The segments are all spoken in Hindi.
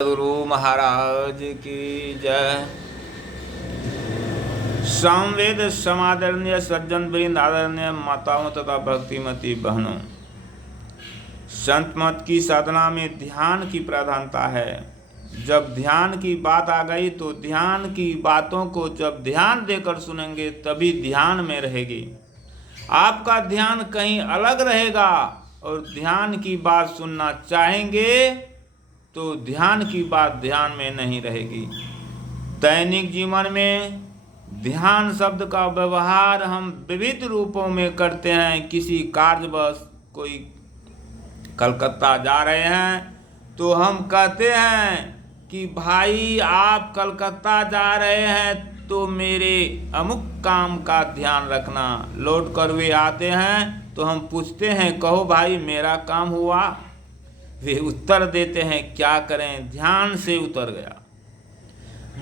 गुरु महाराज की जय। सामवेद समादरणीय सज्जन वृंद, आदरणीय माताओं तथा भक्तिमती बहनों, संत मत की साधना में ध्यान की प्रधानता है। जब ध्यान की बात आ गई तो ध्यान की बातों को जब ध्यान देकर सुनेंगे तभी ध्यान में रहेगी। आपका ध्यान कहीं अलग रहेगा और ध्यान की बात सुनना चाहेंगे तो ध्यान की बात ध्यान में नहीं रहेगी। दैनिक जीवन में ध्यान शब्द का व्यवहार हम विविध रूपों में करते हैं। किसी कार्यवश कोई कलकत्ता जा रहे हैं तो हम कहते हैं कि भाई आप कलकत्ता जा रहे हैं तो मेरे अमुक काम का ध्यान रखना। लौट कर वे आते हैं तो हम पूछते हैं, कहो भाई मेरा काम हुआ? वे उत्तर देते हैं, क्या करें, ध्यान से उतर गया।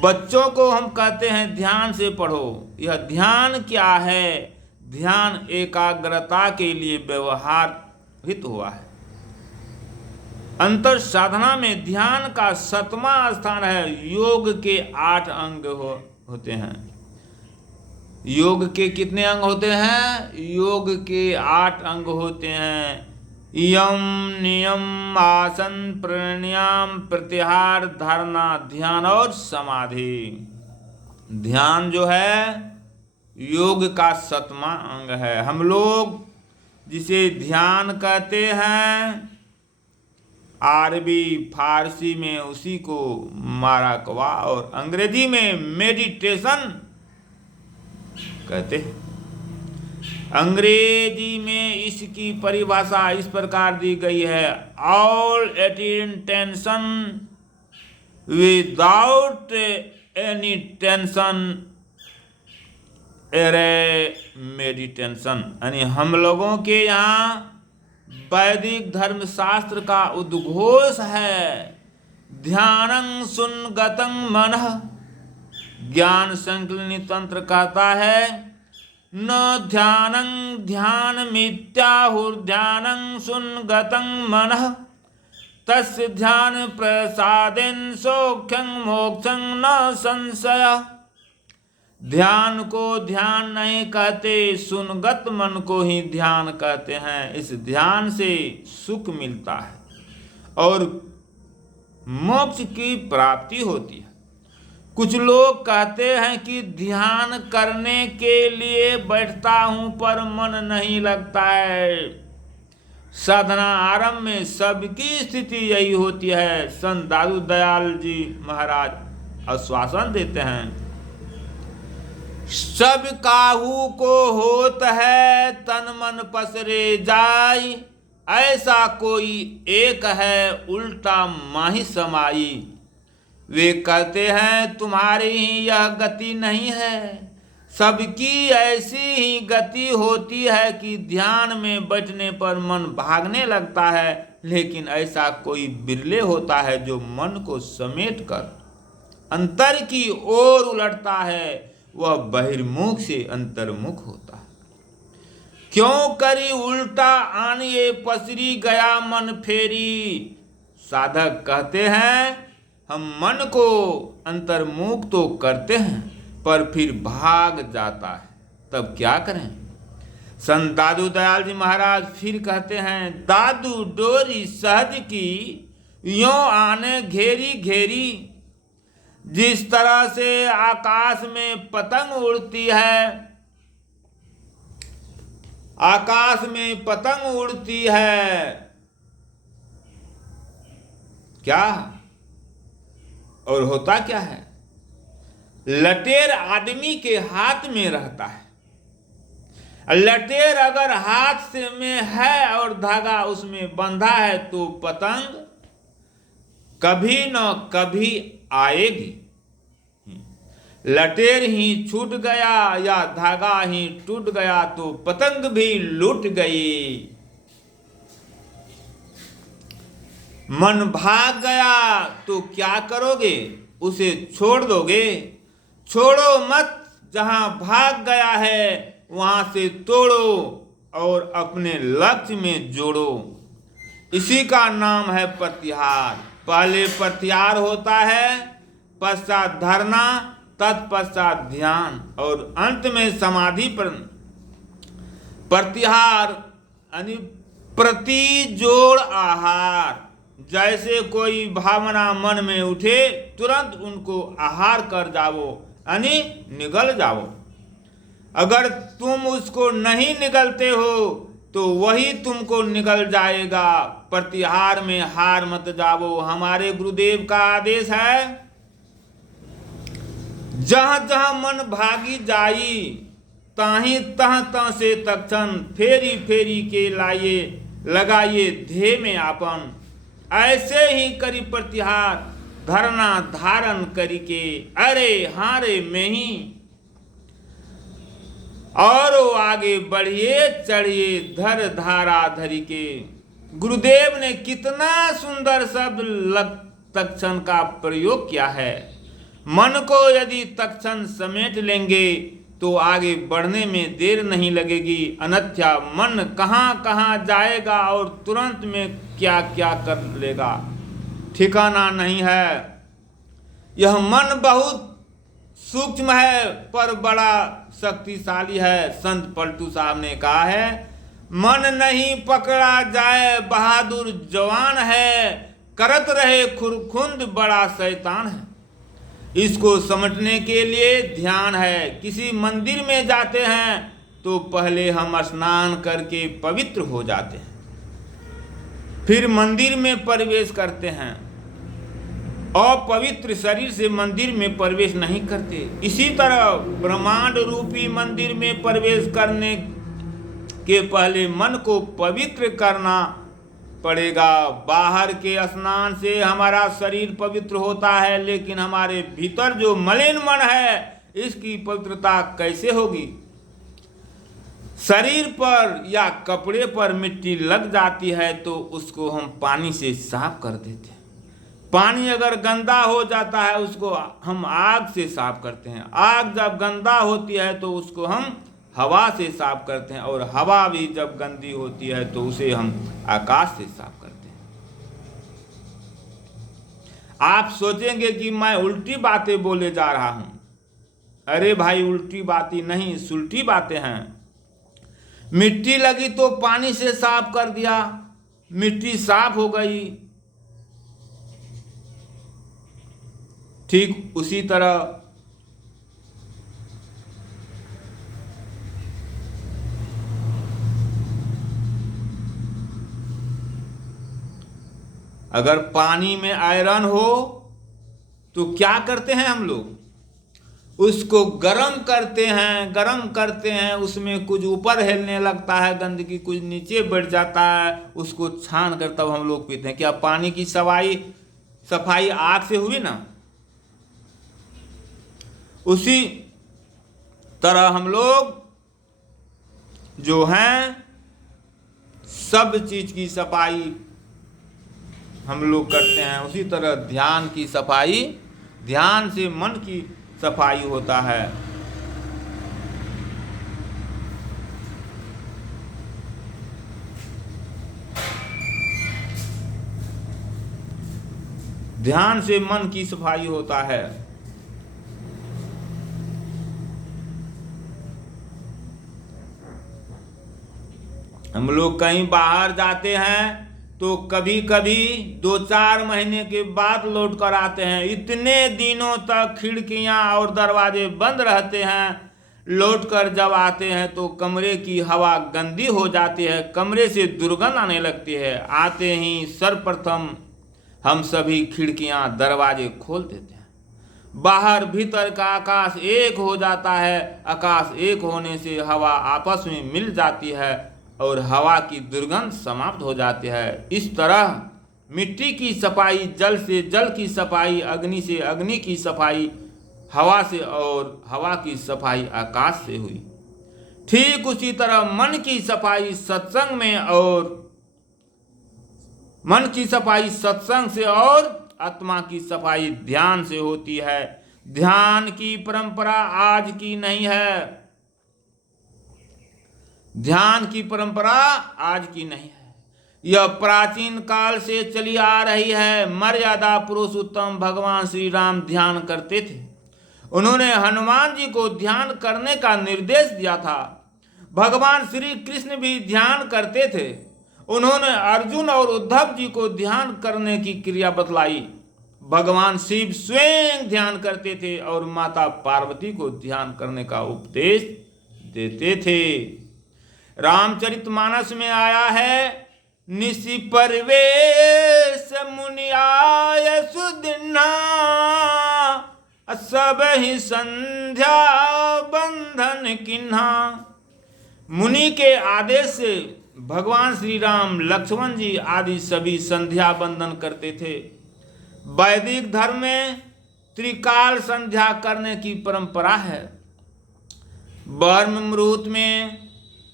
बच्चों को हम कहते हैं ध्यान से पढ़ो। यह ध्यान क्या है? ध्यान एकाग्रता के लिए व्यवहारित हुआ है। अंतर साधना में ध्यान का 7वां स्थान है। योग के 8 अंग होते हैं। योग के कितने अंग होते हैं? योग के 8 अंग होते हैं। यम, नियम, आसन, प्राणायाम, प्रत्याहार, धारणा, ध्यान और समाधि। ध्यान जो है योग का 7वां अंग है। हम लोग जिसे ध्यान कहते हैं, अरबी फारसी में उसी को माराकवा और अंग्रेजी में मेडिटेशन कहते हैं। अंग्रेजी में इसकी परिभाषा इस प्रकार दी गई है, all attention without any tension array meditation. यानी हम लोगों के यहाँ वैदिक धर्मशास्त्र का उद्घोष है, ध्यानं सुनगतं मनः। ज्ञान संकलनी तंत्र कहता है, न ध्यानं ध्यानमित्याहुर्ध्यानं सुनगतं मनः, तस्य ध्यान प्रसादेन सौख्यं मोक्षं न संशय। ध्यान को ध्यान नहीं कहते, सुनगत मन को ही ध्यान कहते हैं। इस ध्यान से सुख मिलता है और मोक्ष की प्राप्ति होती है। कुछ लोग कहते हैं कि ध्यान करने के लिए बैठता हूं पर मन नहीं लगता है। साधना आरंभ में सबकी स्थिति यही होती है। संत दादू दयाल जी महाराज आश्वासन देते हैं, सब काहू को होत है तन मन पसरे जाई, ऐसा कोई एक है उल्टा माही समाई। वे कहते हैं तुम्हारी ही यह गति नहीं है, सबकी ऐसी ही गति होती है कि ध्यान में बैठने पर मन भागने लगता है, लेकिन ऐसा कोई बिरले होता है जो मन को समेट कर अंतर की ओर उलटता है। वह बहिर्मुख से अंतर्मुख होता है। क्यों करी उल्टा आनिए पसरी गया मन फेरी। साधक कहते हैं हम मन को अंतर्मुख तो करते हैं पर फिर भाग जाता है, तब क्या करें? संत दादू दयाल जी महाराज फिर कहते हैं, दादू डोरी सहज की यों आने घेरी घेरी। जिस तरह से आकाश में पतंग उड़ती है, आकाश में पतंग उड़ती है, क्या और होता क्या है? लटेर आदमी के हाथ में रहता है। लटेर अगर हाथ से में है और धागा उसमें बंधा है तो पतंग कभी न कभी आएगी। लटेर ही छूट गया या धागा ही टूट गया तो पतंग भी लूट गई। मन भाग गया तो क्या करोगे? उसे छोड़ दोगे? छोड़ो मत, जहां भाग गया है वहां से तोड़ो और अपने लक्ष्य में जोड़ो। इसी का नाम है प्रत्याहार। पहले प्रत्याहार होता है, पश्चात धारणा, तत्पश्चात ध्यान और अंत में समाधि। पर प्रत्याहार यानी प्रति जोड़ आहार। जैसे कोई भावना मन में उठे तुरंत उनको आहार कर जाओ यानी निगल जाओ। अगर तुम उसको नहीं निगलते हो तो वही तुमको निगल जाएगा। प्रत्याहार में हार मत जाओ। हमारे गुरुदेव का आदेश है, जहां जहां मन भागी जाई ताही तह तह से तक्षण फेरी फेरी के लाइए लगाइए ध्येय में आपन। ऐसे ही करी प्रत्याहार धरना धारण करी के अरे हारे में ही और आगे बढ़िए चढ़िए धर धारा धरी के। गुरुदेव ने कितना सुंदर शब्द तक्षण का प्रयोग किया है। मन को यदि तक्षण समेट लेंगे तो आगे बढ़ने में देर नहीं लगेगी, अन्यथा मन कहाँ कहाँ जाएगा और तुरंत में क्या क्या कर लेगा, ठिकाना नहीं है। यह मन बहुत सूक्ष्म है पर बड़ा शक्तिशाली है। संत पलटू साहब ने कहा है, मन नहीं पकड़ा जाए बहादुर जवान है, करत रहे खुरखुंद बड़ा शैतान है। इसको समझने के लिए ध्यान है। किसी मंदिर में जाते हैं तो पहले हम स्नान करके पवित्र हो जाते हैं, फिर मंदिर में प्रवेश करते हैं। अपवित्र शरीर से मंदिर में प्रवेश नहीं करते। इसी तरह ब्रह्मांड रूपी मंदिर में प्रवेश करने के पहले मन को पवित्र करना पड़ेगा। बाहर के स्नान से हमारा शरीर पवित्र होता है, लेकिन हमारे भीतर जो मलिन मन है इसकी पवित्रता कैसे होगी। शरीर पर या कपड़े पर मिट्टी लग जाती है तो उसको हम पानी से साफ कर देते हैं। पानी अगर गंदा हो जाता है उसको हम आग से साफ करते हैं। आग जब गंदा होती है तो उसको हम हवा से साफ करते हैं, और हवा भी जब गंदी होती है तो उसे हम आकाश से साफ करते हैं। आप सोचेंगे कि मैं उल्टी बातें बोले जा रहा हूं। अरे भाई, उल्टी बातें नहीं, सुलटी बातें हैं। मिट्टी लगी तो पानी से साफ कर दिया, मिट्टी साफ हो गई। ठीक उसी तरह अगर पानी में आयरन हो तो क्या करते हैं हम लोग, उसको गर्म करते हैं। उसमें कुछ ऊपर हिलने लगता है, गंदगी कुछ नीचे बैठ जाता है, उसको छान कर तब हम लोग पीते हैं। क्या पानी की सफाई आग से हुई ना? उसी तरह हम लोग जो हैं सब चीज की सफाई हम लोग करते हैं। उसी तरह ध्यान की सफाई, ध्यान से मन की सफाई होता है। ध्यान से मन की सफाई होता है। हम लोग कहीं बाहर जाते हैं तो कभी कभी 2-4 महीने के बाद लौट कर आते हैं। इतने दिनों तक खिड़कियां और दरवाजे बंद रहते हैं। लौट कर जब आते हैं तो कमरे की हवा गंदी हो जाती है, कमरे से दुर्गंध आने लगती है। आते ही सर्वप्रथम हम सभी खिड़कियां दरवाजे खोल देते हैं। बाहर भीतर का आकाश एक हो जाता है। आकाश एक होने से हवा आपस में मिल जाती है और हवा की दुर्गंध समाप्त हो जाती है। इस तरह मिट्टी की सफाई जल से जल की सफाई, अग्नि से अग्नि की सफाई, हवा से और हवा की सफाई आकाश से हुई। ठीक उसी तरह मन की सफाई सत्संग में और मन की सफाई सत्संग से और आत्मा की सफाई ध्यान से होती है। ध्यान की परंपरा आज की नहीं है। ध्यान की परंपरा आज की नहीं है। यह प्राचीन काल से चली आ रही है। मर्यादा पुरुषोत्तम भगवान श्री राम ध्यान करते थे। उन्होंने हनुमान जी को ध्यान करने का निर्देश दिया था। भगवान श्री कृष्ण भी ध्यान करते थे। उन्होंने अर्जुन और उद्धव जी को ध्यान करने की क्रिया बतलाई। भगवान शिव स्वयं ध्यान करते थे और माता पार्वती को ध्यान करने का उपदेश देते थे। रामचरितमानस में आया है, निशि परवेश मुनि आय सुदिन्हा, सब ही संध्या बंधन किन्हा। मुनि के आदेश से भगवान श्री राम, लक्ष्मण जी आदि सभी संध्या बंदन करते थे। वैदिक धर्म में त्रिकाल संध्या करने की परंपरा है। ब्रह्म मुहूर्त में,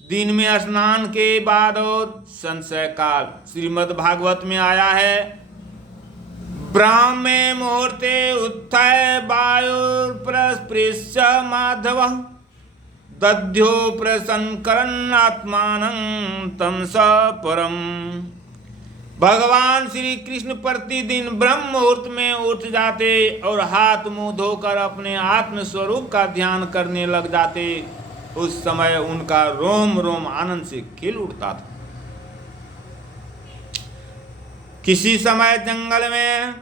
दिन में स्नान के बाद और संशय काल। श्रीमद् भागवत में आया है, ब्राह्मे मुहूर्ते उत्थाय वायुर्प्रस्पृश्य माधवः, दध्यो प्रसंकरन् आत्मानं तं स परम। भगवान श्री कृष्ण प्रतिदिन ब्रह्म मुहूर्त में उठ जाते और हाथ मुंह धोकर अपने आत्म स्वरूप का ध्यान करने लग जाते। उस समय उनका रोम रोम आनंद से खिल उठता था। किसी समय जंगल में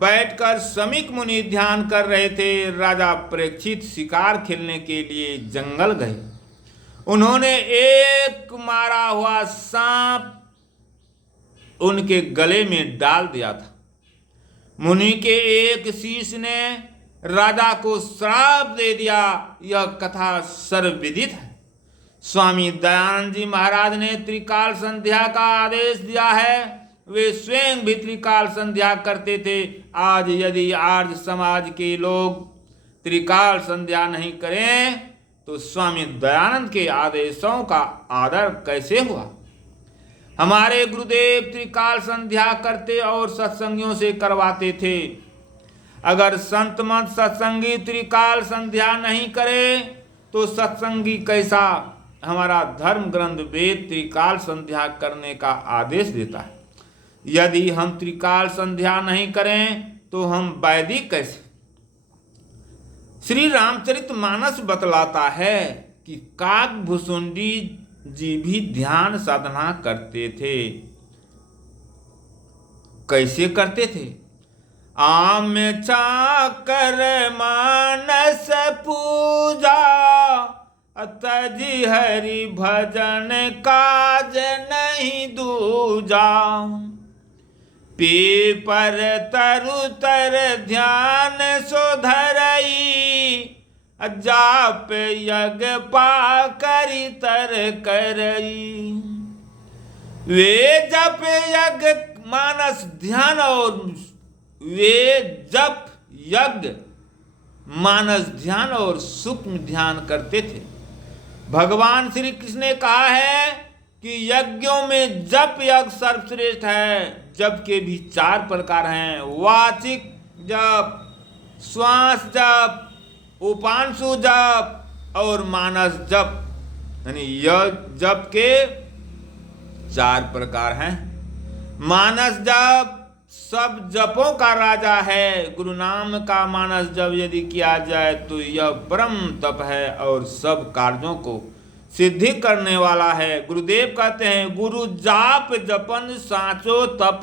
बैठकर समीक मुनि ध्यान कर रहे थे। राजा परीक्षित शिकार खेलने के लिए जंगल गए। उन्होंने एक मारा हुआ सांप उनके गले में डाल दिया था। मुनि के एक शिष्य ने राजा को श्राप दे दिया। यह कथा सर्वविदित है। स्वामी दयानंद जी महाराज ने त्रिकाल संध्या का आदेश दिया है। वे स्वयं भी त्रिकाल संध्या करते थे। आज यदि आर्य समाज के लोग त्रिकाल संध्या नहीं करें तो स्वामी दयानंद के आदेशों का आदर कैसे हुआ। हमारे गुरुदेव त्रिकाल संध्या करते और सत्संगियों से करवाते थे। अगर संत मत सत्संगी त्रिकाल संध्या नहीं करे तो सत्संगी कैसा। हमारा धर्म ग्रंथ वेद त्रिकाल संध्या करने का आदेश देता है। यदि हम त्रिकाल संध्या नहीं करें तो हम वैदिक कैसे। श्री रामचरितमानस बतलाता है कि काकभुसुंडी जी भी ध्यान साधना करते थे। कैसे करते थे। आम चाकर मानस पूजा, तजी हरि भजन काज नहीं दूजा। पीपर तरु तर ध्यान सोधरई, जाप यज्ञ पा करी तर करई। वे जप यज्ञ मानस ध्यान और वे जप यज्ञ मानस ध्यान और सूक्ष्म ध्यान करते थे। भगवान श्री कृष्ण ने कहा है कि यज्ञों में जप यज्ञ सर्वश्रेष्ठ है। जप के भी 4 प्रकार हैं। वाचिक जप, श्वास जप, उपांशु जप और मानस जप। यानी यह जप के 4 प्रकार हैं। मानस जप सब जपों का राजा है। गुरु नाम का मानस जप यदि किया जाए तो यह परम तप है और सब कार्यों को सिद्धि करने वाला है। गुरुदेव कहते हैं, गुरु जाप जपन साचो तप,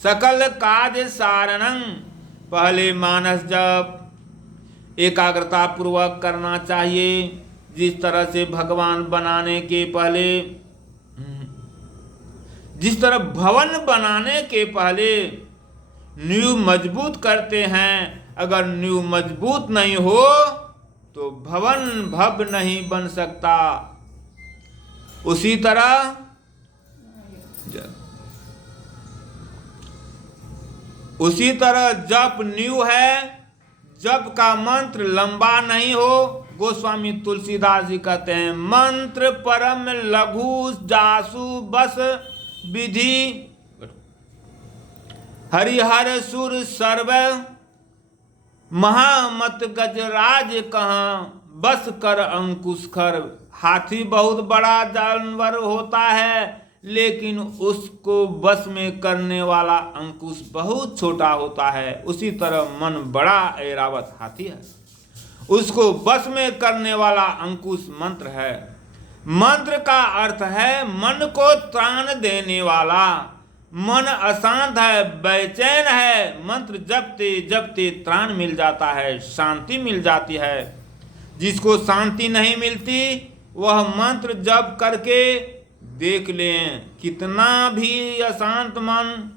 सकल काज सारणं। पहले मानस जप एकाग्रता पूर्वक करना चाहिए। जिस तरह से भगवान बनाने के पहले, जिस तरह भवन बनाने के पहले नींव मजबूत करते हैं, अगर नींव मजबूत नहीं हो तो भवन भव्य नहीं बन सकता। उसी तरह जप नींव है। जप का मंत्र लंबा नहीं हो। गोस्वामी तुलसीदास जी कहते हैं, मंत्र परम लघु जासु बस विधि, हरिहर सुर सर्व महामत गजराज कहाँ, बस कर अंकुश खर। हाथी बहुत बड़ा जानवर होता है लेकिन उसको वश में करने वाला अंकुश बहुत छोटा होता है। उसी तरह मन बड़ा ऐरावत हाथी है, उसको वश में करने वाला अंकुश मंत्र है। मंत्र का अर्थ है मन को त्राण देने वाला। मन अशांत है, बेचैन है, मंत्र जपते जपते त्राण मिल जाता है, शांति मिल जाती है। जिसको शांति नहीं मिलती वह मंत्र जप करके देख लें, कितना भी अशांत मन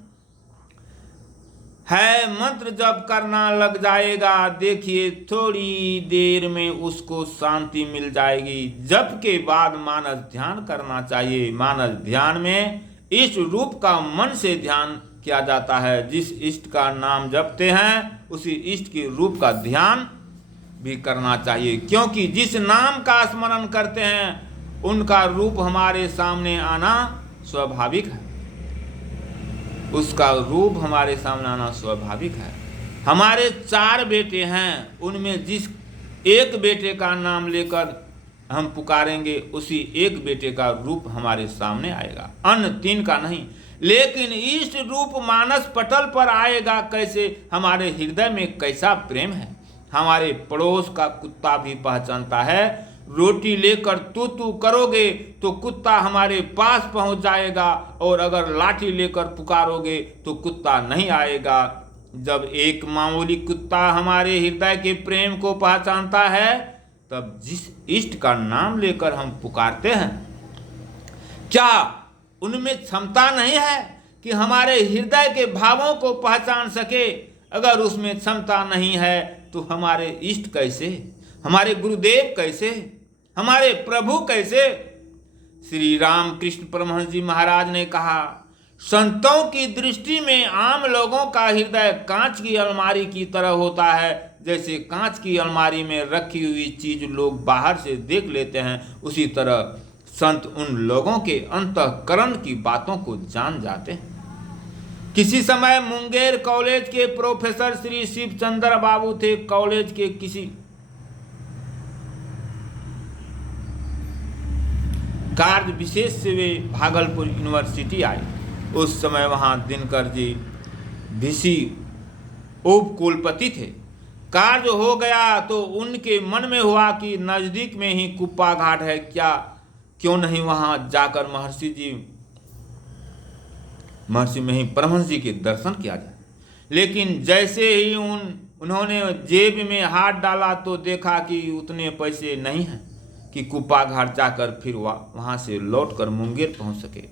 है, मंत्र जप करना लग जाएगा, देखिए थोड़ी देर में उसको शांति मिल जाएगी। जप के बाद मानस ध्यान करना चाहिए। मानस ध्यान में इष्ट रूप का मन से ध्यान किया जाता है। जिस इष्ट का नाम जपते हैं उसी इष्ट के रूप का ध्यान भी करना चाहिए, क्योंकि जिस नाम का स्मरण करते हैं उनका रूप हमारे सामने आना स्वाभाविक है। उसका रूप हमारे सामने आना स्वाभाविक है। हमारे 4 बेटे हैं, उनमें जिस एक बेटे का नाम लेकर हम पुकारेंगे उसी एक बेटे का रूप हमारे सामने आएगा, अन्य 3 का नहीं। लेकिन इष्ट रूप मानस पटल पर आएगा कैसे? हमारे हृदय में कैसा प्रेम है। हमारे पड़ोस का कुत्ता भी पहचानता है। रोटी लेकर तू करोगे तो कुत्ता हमारे पास पहुंच जाएगा, और अगर लाठी लेकर पुकारोगे तो कुत्ता नहीं आएगा। जब एक मामूली कुत्ता हमारे हृदय के प्रेम को पहचानता है, तब जिस इष्ट का नाम लेकर हम पुकारते हैं, क्या उनमें क्षमता नहीं है कि हमारे हृदय के भावों को पहचान सके? अगर उसमें क्षमता नहीं है तो हमारे इष्ट कैसे, हमारे गुरुदेव कैसे, हमारे प्रभु कैसे? श्री रामकृष्ण परमहंस जी महाराज ने कहा, संतों की दृष्टि में आम लोगों का हृदय कांच की अलमारी की तरह होता है। जैसे कांच की अलमारी में रखी हुई चीज लोग बाहर से देख लेते हैं, उसी तरह संत उन लोगों के अंतःकरण की बातों को जान जाते हैं। किसी समय मुंगेर कॉलेज के प्रोफेसर श्री शिवचंद्र बाबू थे। कॉलेज के किसी कार्य विशेष से वे भागलपुर यूनिवर्सिटी आए। उस समय वहां दिनकर जी वीसी उप कुलपति थे। कार्य हो गया तो उनके मन में हुआ कि नजदीक में ही कुप्पा घाट है, क्यों नहीं वहां जाकर महर्षि में ही परमहंस जी के दर्शन किया जाए। लेकिन जैसे ही उन्होंने जेब में हाथ डाला तो देखा कि उतने पैसे नहीं हैं कि कुप्पा घाट जाकर फिर वहां से लौटकर मुंगेर पहुंच सके।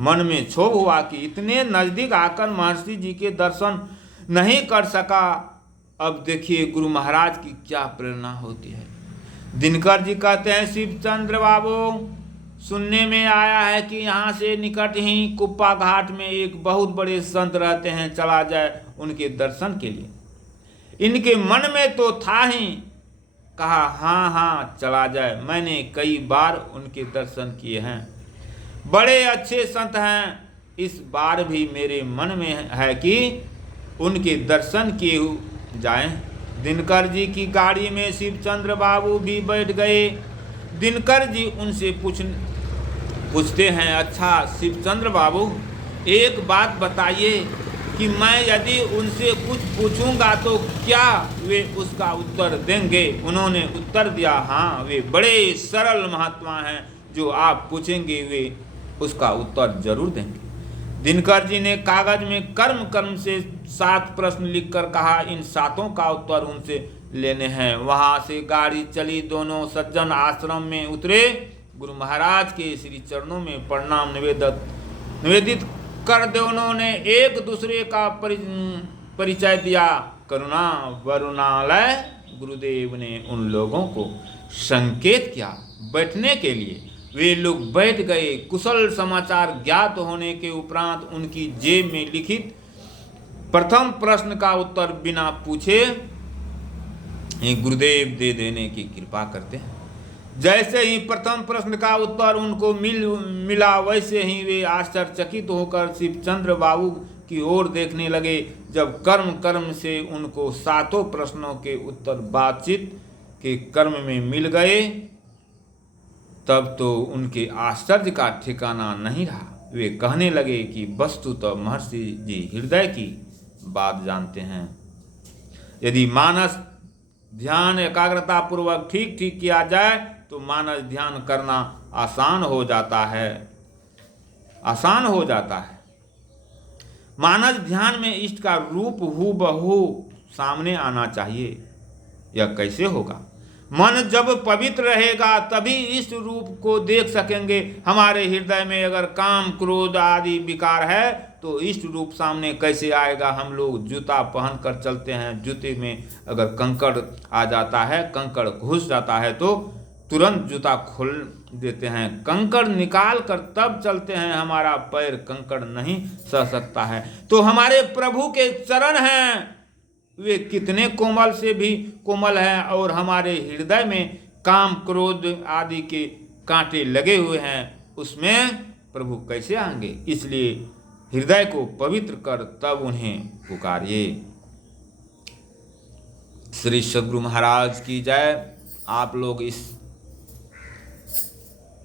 मन में क्षोभ हुआ कि इतने नजदीक आकर महर्षि जी के दर्शन नहीं कर सका। अब देखिए गुरु महाराज की क्या प्रेरणा होती है। दिनकर जी कहते हैं, शिवचंद्र बाबू, सुनने में आया है कि यहाँ से निकट ही कुप्पा घाट में एक बहुत बड़े संत रहते हैं, चला जाए उनके दर्शन के लिए। इनके मन में तो था ही, कहा हाँ चला जाए। मैंने कई बार उनके दर्शन किए हैं, बड़े अच्छे संत हैं। इस बार भी मेरे मन में है कि उनके दर्शन किए जाएं। दिनकर जी की गाड़ी में शिवचंद्र बाबू भी बैठ गए। दिनकर जी उनसे पूछते हैं, अच्छा शिवचंद्र बाबू, एक बात बताइए कि मैं यदि उनसे कुछ पूछूंगा तो क्या वे उसका उत्तर देंगे? उन्होंने उत्तर दिया, हाँ, वे बड़े सरल महात्मा हैं, जो आप पूछेंगे वे उसका उत्तर जरूर देंगे। दिनकर जी ने कागज में कर्म से 7 प्रश्न लिखकर कहा, इन 7 का उत्तर उनसे लेने हैं। वहां से गाड़ी चली। दोनों सज्जन आश्रम में उतरे। गुरु महाराज के श्री चरणों में प्रणाम निवेदित कर दोनों ने एक दूसरे का परिचय दिया। करुणा वरुणालय गुरुदेव ने उन लोगों को संकेत किया बैठने के लिए। वे लोग बैठ गए। कुशल समाचार ज्ञात होने के उपरांत उनकी जेब में लिखित प्रथम प्रश्न का उत्तर बिना पूछे गुरुदेव दे देने की कृपा करते हैं। जैसे ही प्रथम प्रश्न का उत्तर उनको मिला, वैसे ही वे आश्चर्यचकित होकर शिवचंद्र बाबू की ओर देखने लगे। जब कर्म से उनको 7 प्रश्नों के उत्तर बातचीत के कर्म में मिल गए, तब तो उनके आश्चर्य का ठिकाना नहीं रहा। वे कहने लगे कि वस्तु तो महर्षि जी हृदय की बात जानते हैं। यदि मानस ध्यान एकाग्रता पूर्वक ठीक ठीक किया जाए तो मानस ध्यान करना आसान हो जाता है, आसान हो जाता है। मानस ध्यान में इष्ट का रूप हूबहू सामने आना चाहिए। यह कैसे होगा? मन जब पवित्र रहेगा तभी इस रूप को देख सकेंगे। हमारे हृदय में अगर काम क्रोध आदि विकार है तो इष्ट रूप सामने कैसे आएगा? हम लोग जूता पहन कर चलते हैं, जूते में अगर कंकड़ आ जाता है, कंकड़ घुस जाता है तो तुरंत जूता खोल देते हैं, कंकड़ निकाल कर तब चलते हैं। हमारा पैर कंकड़ नहीं सह सकता है। तो हमारे प्रभु के चरण हैं, वे कितने कोमल से भी कोमल हैं, और हमारे हृदय में काम क्रोध आदि के कांटे लगे हुए हैं, उसमें प्रभु कैसे आएंगे? इसलिए हृदय को पवित्र कर तब उन्हें पुकारिए। श्री सद्गुरु महाराज की जय। आप लोग इस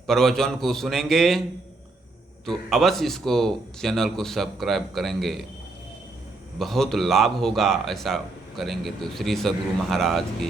प्रवचन को सुनेंगे तो अवश्य इसको चैनल को सब्सक्राइब करेंगे, बहुत लाभ होगा। ऐसा करेंगे तो श्री सद्गुरु महाराज की